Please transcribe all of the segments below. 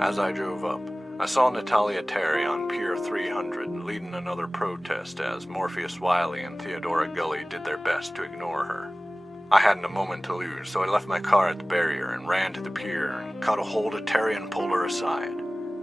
As I drove up, I saw Natalia Terry on Pier 300 leading another protest as Morpheus Wiley and Theodora Gully did their best to ignore her. I hadn't a moment to lose, so I left my car at the barrier and ran to the pier and caught a hold of Terry and pulled her aside.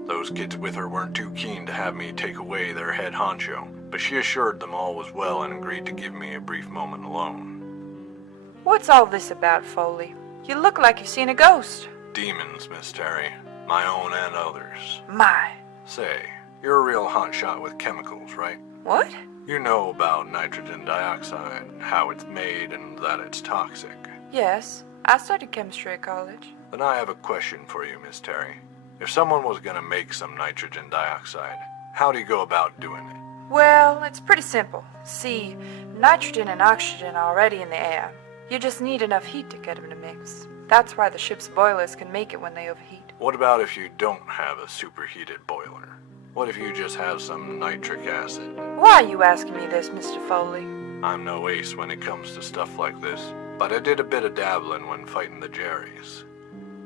Those kids with her weren't too keen to have me take away their head honcho, but she assured them all was well and agreed to give me a brief moment alone. What's all this about, Foley? You look like you've seen a ghost. Demons, Miss Terry. My own and others. My. Say, you're a real hotshot with chemicals, right? What? You know about nitrogen dioxide, how it's made and that it's toxic. Yes, I studied chemistry at college. Then I have a question for you, Miss Terry. If someone was gonna make some nitrogen dioxide, how do you go about doing it? Well, it's pretty simple. See, nitrogen and oxygen are already in the air. You just need enough heat to get them to mix. That's why the ship's boilers can make it when they overheat. What about if you don't have a superheated boiler? What if you just have some nitric acid? Why are you asking me this, Mr. Foley? I'm no ace when it comes to stuff like this, but I did a bit of dabbling when fighting the Jerrys.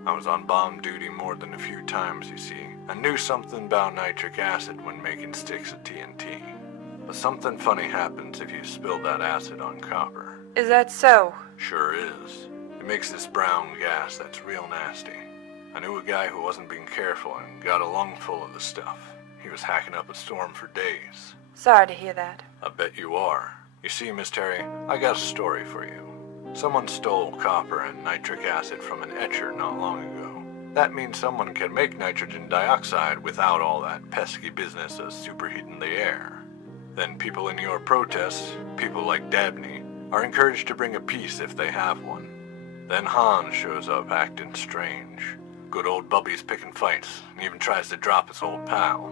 I was on bomb duty more than a few times, you see, and knew something about nitric acid when making sticks of TNT. But something funny happens if you spill that acid on copper. Is that so? Sure is. It makes this brown gas that's real nasty. I knew a guy who wasn't being careful and got a lungful of the stuff. He was hacking up a storm for days. Sorry to hear that. I bet you are. You see, Miss Terry, I got a story for you. Someone stole copper and nitric acid from an etcher not long ago. That means someone can make nitrogen dioxide without all that pesky business of superheating the air. Then people in your protests, people like Dabney, are encouraged to bring a piece if they have one. Then Hans shows up acting strange. Good old Bubby's picking fights, and even tries to drop his old pal.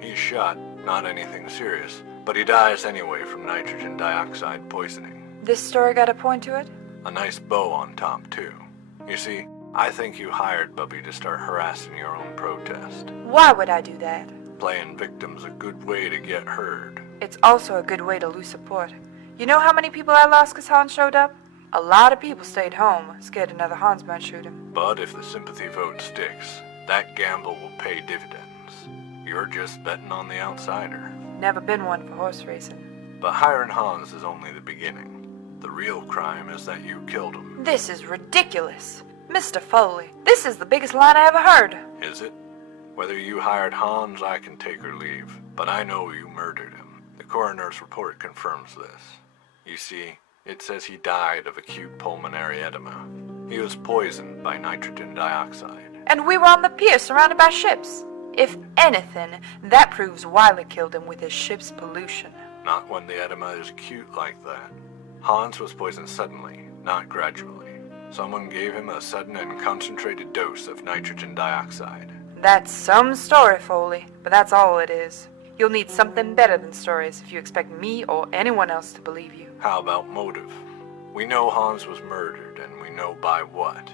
He's shot, not anything serious, but he dies anyway from nitrogen dioxide poisoning. This story got a point to it? A nice bow on top, too. You see, I think you hired Bubby to start harassing your own protest. Why would I do that? Playing victim's a good way to get heard. It's also a good way to lose support. You know how many people I lost because Hans showed up? A lot of people stayed home, scared another Hans might shoot him. But if the sympathy vote sticks, that gamble will pay dividends. You're just betting on the outsider. Never been one for horse racing. But hiring Hans is only the beginning. The real crime is that you killed him. This is ridiculous. Mr. Foley, this is the biggest line I ever heard. Is it? Whether you hired Hans, I can take or leave. But I know you murdered him. The coroner's report confirms this. You see, it says he died of acute pulmonary edema. He was poisoned by nitrogen dioxide. And we were on the pier surrounded by ships. If anything, that proves Wiley killed him with his ship's pollution. Not when the edema is acute like that. Hans was poisoned suddenly, not gradually. Someone gave him a sudden and concentrated dose of nitrogen dioxide. That's some story, Foley, but that's all it is. You'll need something better than stories if you expect me or anyone else to believe you. How about motive? We know Hans was murdered, and we know by what.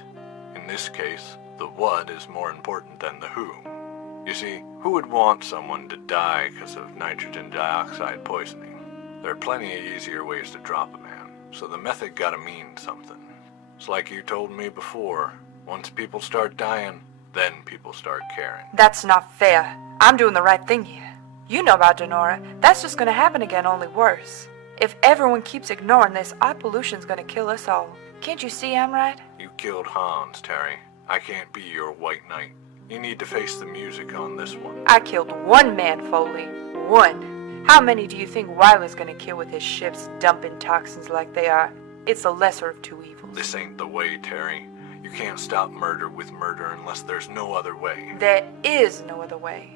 In this case, the what is more important than the who. You see, who would want someone to die because of nitrogen dioxide poisoning? There are plenty of easier ways to drop a man, so the method gotta mean something. It's like you told me before, once people start dying, then people start caring. That's not fair. I'm doing the right thing here. You know about Denora. That's just gonna happen again, only worse. If everyone keeps ignoring this, our pollution's gonna kill us all. Can't you see I'm right? You killed Hans, Terry. I can't be your white knight. You need to face the music on this one. I killed one man, Foley. One. How many do you think Wiley's gonna kill with his ships dumping toxins like they are? It's the lesser of two evils. This ain't the way, Terry. You can't stop murder with murder unless there's no other way. There is no other way.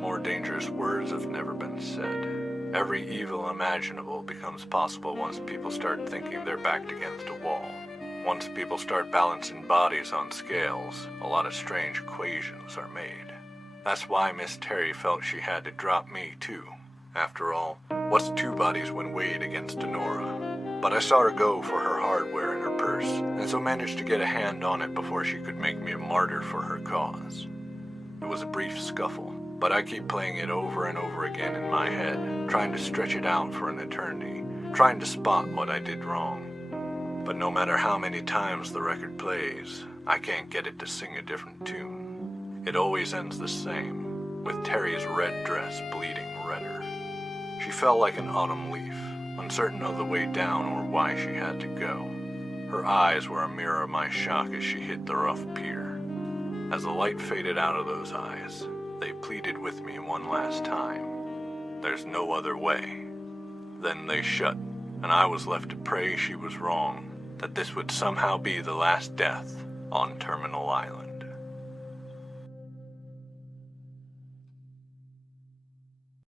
More dangerous words have never been said. Every evil imaginable becomes possible once people start thinking they're backed against a wall. Once people start balancing bodies on scales, a lot of strange equations are made. That's why Miss Terry felt she had to drop me, too. After all, what's two bodies when weighed against Denora? But I saw her go for her hardware in her purse, and so managed to get a hand on it before she could make me a martyr for her cause. It was a brief scuffle, but I keep playing it over and over again in my head, trying to stretch it out for an eternity, trying to spot what I did wrong. But no matter how many times the record plays, I can't get it to sing a different tune. It always ends the same, with Terry's red dress bleeding redder. She fell like an autumn leaf, uncertain of the way down or why she had to go. Her eyes were a mirror of my shock as she hit the rough pier. As the light faded out of those eyes, they pleaded with me one last time. There's no other way. Then they shut, and I was left to pray she was wrong, that this would somehow be the last death on Terminal Island.